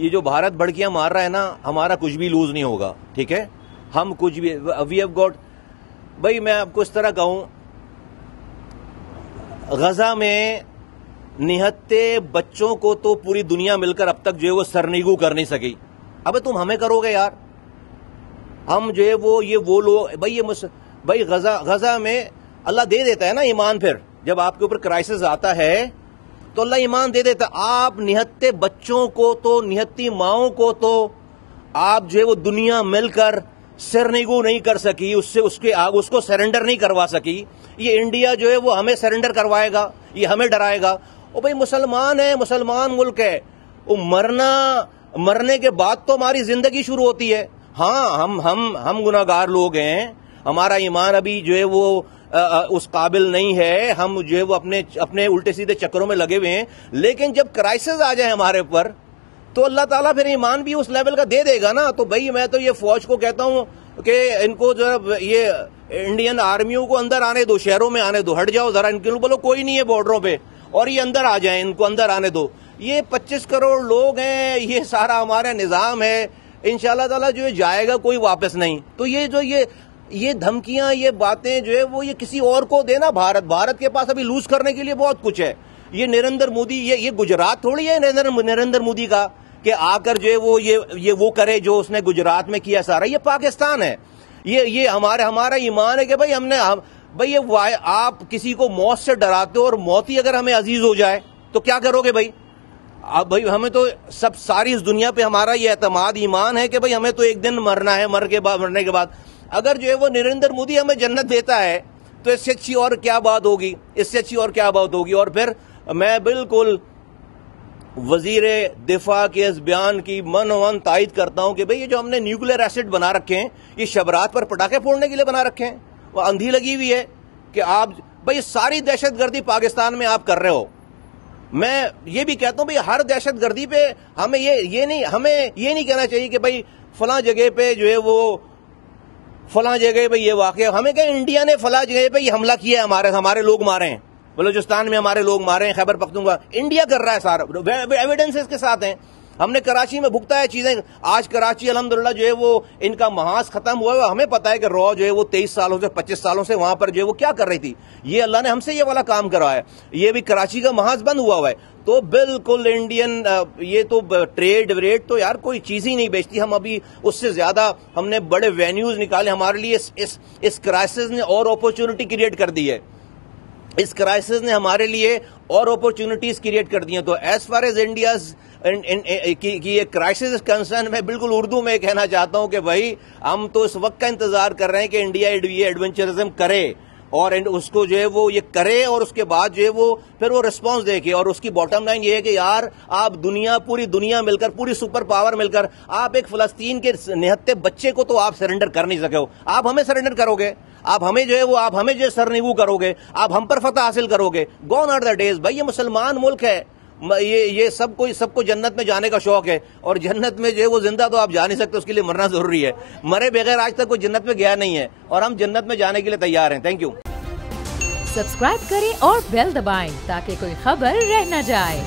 یہ جو بھارت بھڑکیاں مار رہا ہے نا، ہمارا کچھ بھی لوز نہیں ہوگا، ٹھیک ہے؟ ہم کچھ بھی وی ہیو گاٹ. بھائی میں آپ کو اس طرح کہوں، غزہ میں نہتے بچوں کو تو پوری دنیا مل کر اب تک جو ہے وہ سرنگو کر نہیں سکی. اب تم ہمیں کرو گے یار؟ ہم جو ہے وہ لوگ بھائی غزہ میں اللہ دے دیتا ہے نا ایمان. پھر جب آپ کے اوپر کرائسس آتا ہے تو اللہ ایمان دے دیتا. آپ نہتے بچوں کو تو، نہتی ماؤں کو تو آپ جو ہے وہ دنیا مل کر سرنگو نہیں کر سکی، اس کو سرنڈر نہیں کروا سکی. یہ انڈیا جو ہے وہ ہمیں سرنڈر کروائے گا، یہ ہمیں ڈرائے گا. اور بھائی مسلمان ہے، مسلمان ملک ہے، وہ مرنے کے بعد تو ہماری زندگی شروع ہوتی ہے. ہاں ہم گناہگار لوگ ہیں، ہمارا ایمان ابھی جو ہے وہ اس قابل نہیں ہے، ہم جو ہے وہ اپنے الٹے سیدھے چکروں میں لگے ہوئے ہیں. لیکن جب کرائسس آ جائے ہمارے اوپر تو اللہ تعالیٰ پھر ایمان بھی اس لیول کا دے دے گا نا. تو بھائی میں تو یہ فوج کو کہتا ہوں کہ ان کو جو یہ انڈین آرمیوں کو اندر آنے دو، شہروں میں آنے دو، ہٹ جاؤ ذرا، ان کے بولو کوئی نہیں ہے بارڈروں پہ، اور یہ اندر آ جائیں، ان کو اندر آنے دو. یہ 25 کروڑ لوگ ہیں، یہ سارا ہمارا نظام ہے، انشاءاللہ تعالیٰ جو جائے گا کوئی واپس نہیں. تو یہ دھمکیاں، یہ باتیں جو ہے وہ یہ کسی اور کو دینا. بھارت کے پاس ابھی لوز کرنے کے لیے بہت کچھ ہے. یہ نریندر مودی، یہ گجرات تھوڑی ہے نریندر مودی کا کہ آ کر جو ہے وہ کرے جو اس نے گجرات میں کیا سارا. یہ پاکستان ہے. یہ ہمارا ایمان ہے کہ بھائی آپ کسی کو موت سے ڈراتے ہو، اور موت ہی اگر ہمیں عزیز ہو جائے تو کیا کرو گے بھائی؟ اب بھائی ہمیں تو ساری اس دنیا پہ ہمارا یہ اعتماد ایمان ہے کہ بھائی ہمیں تو ایک دن مرنا ہے، مرنے کے بعد اگر جو ہے وہ نریندر مودی ہمیں جنت دیتا ہے تو اس سے اچھی اور کیا بات ہوگی، اور پھر میں بالکل وزیر دفاع کے اس بیان کی من تائید کرتا ہوں کہ بھئی یہ جو ہم نے نیوکلیر ایسڈ بنا رکھے ہیں، یہ شبرات پر پٹاخے پھوڑنے کے لیے بنا رکھے ہیں. وہ اندھی لگی ہوئی ہے کہ آپ بھئی ساری دہشت گردی پاکستان میں آپ کر رہے ہو. میں یہ بھی کہتا ہوں بھئی ہر دہشت گردی پہ ہمیں یہ نہیں کہنا چاہیے کہ بھئی فلاں جگہ پہ جو ہے وہ فلاں جگہ پہ یہ واقعہ، ہمیں کہ انڈیا نے فلاں جگہ پہ یہ حملہ کیا ہے، ہمارے لوگ مارے ہیں، بلوچستان میں ہمارے لوگ مارے ہیں، خیبر پختونخوا، انڈیا کر رہا ہے سارا، ایویڈنس اس کے ساتھ ہیں. ہم نے کراچی میں بھگتا ہے چیزیں. آج کراچی الحمدللہ جو ہے وہ ان کا محاذ ختم ہوا ہے. ہمیں پتا ہے کہ رو جو ہے وہ 23 سالوں سے 25 سالوں سے وہاں پر جو ہے وہ کیا کر رہی تھی. یہ اللہ نے ہم سے یہ والا کام کروایا ہے. یہ بھی کراچی کا محاذ بند ہوا ہے. تو بالکل انڈین یہ تو ٹریڈ وریڈ تو یار کوئی چیز ہی نہیں بیچتی. ہم ابھی اس سے زیادہ ہم نے بڑے وینیوز نکالے. ہمارے لیے اس کرائسس نے اور اپورچونٹی کریٹ کر دی ہے. اس کرائسس نے ہمارے لیے اور اپورچونٹیز کریٹ کر دی ہیں. تو ایز فار ایز انڈیاز کی یہ کرائسس از کنسرن، میں بالکل اردو میں کہنا چاہتا ہوں کہ بھائی ہم تو اس وقت کا انتظار کر رہے ہیں کہ انڈیا یہ ایڈونچرزم کرے، اور اس کو جو ہے وہ یہ کرے، اور اس کے بعد جو ہے وہ پھر وہ رسپانس دے کے. اور اس کی باٹم لائن یہ ہے کہ یار آپ پوری دنیا مل کر، پوری سپر پاور مل کر آپ ایک فلسطین کے نہتے بچے کو تو آپ سرنڈر کر نہیں سکے ہو. آپ ہمیں سرنڈر کرو گے، آپ ہمیں جو ہے سرنگو کرو گے، آپ ہم پر فتح حاصل کرو گے. Gone are the days. بھائی یہ مسلمان ملک ہے، یہ سب کو جنت میں جانے کا شوق ہے، اور جنت میں جو ہے وہ زندہ تو آپ جا نہیں سکتے، اس کے لیے مرنا ضروری ہے. مرے بغیر آج تک کوئی جنت میں گیا نہیں ہے، اور ہم جنت میں جانے کے لیے تیار ہیں. Thank you. سبسکرائب کریں اور بیل دبائیں تاکہ کوئی خبر رہ نہ جائے.